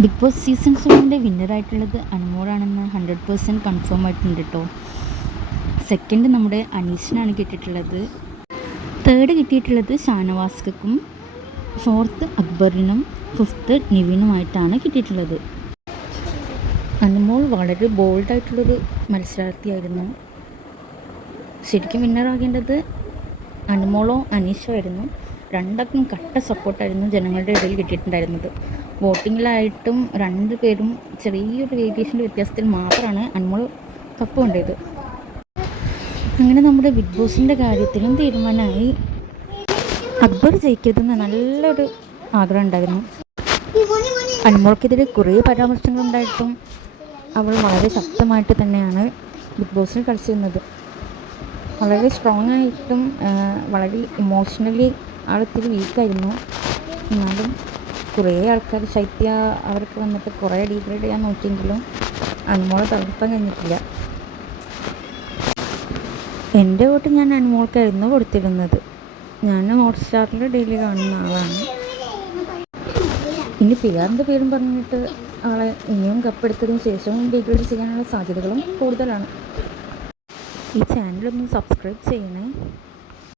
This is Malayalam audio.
ബിഗ് ബോസ് സീസൺ 7ൻ്റെ വിന്നറായിട്ടുള്ളത് അനുമോളാണെന്ന് 100% കൺഫേം ആയിട്ടുണ്ട് കേട്ടോ. സെക്കൻഡ് നമ്മുടെ അനീഷിനാണ് കിട്ടിയിട്ടുള്ളത്. തേർഡ് കിട്ടിയിട്ടുള്ളത് ഷാനവാസ്ക്കും, ഫോർത്ത് അക്ബറിനും, ഫിഫ്ത്ത് നിവിനുമായിട്ടാണ് കിട്ടിയിട്ടുള്ളത്. അനുമോൾ വളരെ ബോൾഡായിട്ടുള്ളൊരു മത്സരാർത്ഥിയായിരുന്നു. ശരിക്കും വിന്നറാകേണ്ടത് അനുമോളോ അനീഷോ ആയിരുന്നു. രണ്ടാൾക്കും കട്ട സപ്പോർട്ടായിരുന്നു ജനങ്ങളുടെ ഇടയിൽ കിട്ടിയിട്ടുണ്ടായിരുന്നത്. വോട്ടിങ്ങിലായിട്ടും രണ്ട് പേരും ചെറിയൊരു വേരിയേഷൻ്റെ വ്യത്യാസത്തിൽ മാത്രമാണ് അനുമോൾ കപ്പ് കൊണ്ടത്. അങ്ങനെ നമ്മുടെ ബിഗ് ബോസിൻ്റെ കാര്യത്തിലും തീരുമാനമായി. അക്ബർ ജയിക്കരുതെന്ന് നല്ലൊരു ആഗ്രഹം ഉണ്ടായിരുന്നു. അനുമോൾക്കെതിരെ കുറേ പരാമർശങ്ങളുണ്ടായിട്ടും അവൾ വളരെ ശക്തമായിട്ട് തന്നെയാണ് ബിഗ് ബോസിൽ കളിച്ചിരുന്നത്. വളരെ സ്ട്രോങ് ആയിട്ടും വളരെ ഇമോഷണലി ആളിത്തിരി വീക്കായിരുന്നു. എന്നാലും കുറേ ആൾക്കാർ ശൈത്യ അവർക്ക് വന്നിട്ട് കുറേ ഡീഗ്രേഡ് ചെയ്യാൻ നോക്കിയെങ്കിലും അനുമോളെ തളർത്താൻ കഴിഞ്ഞിട്ടില്ല. എൻ്റെ വോട്ട് ഞാൻ അനുമോൾക്കായിരുന്നു കൊടുത്തിരുന്നത്. ഞാൻ ഹോട്ട്സ്റ്റാറിൽ ഡെയിലി കാണുന്ന ആളാണ്. ഇനി പിയാറിൻ്റെ പേരും പറഞ്ഞിട്ട് ആളെ ഇനിയും കപ്പെടുത്തതിന് ശേഷവും ഡീഗ്രേഡ് ചെയ്യാനുള്ള സാധ്യതകളും കൂടുതലാണ്. ഈ ചാനലൊന്ന് സബ്സ്ക്രൈബ് ചെയ്യണേ.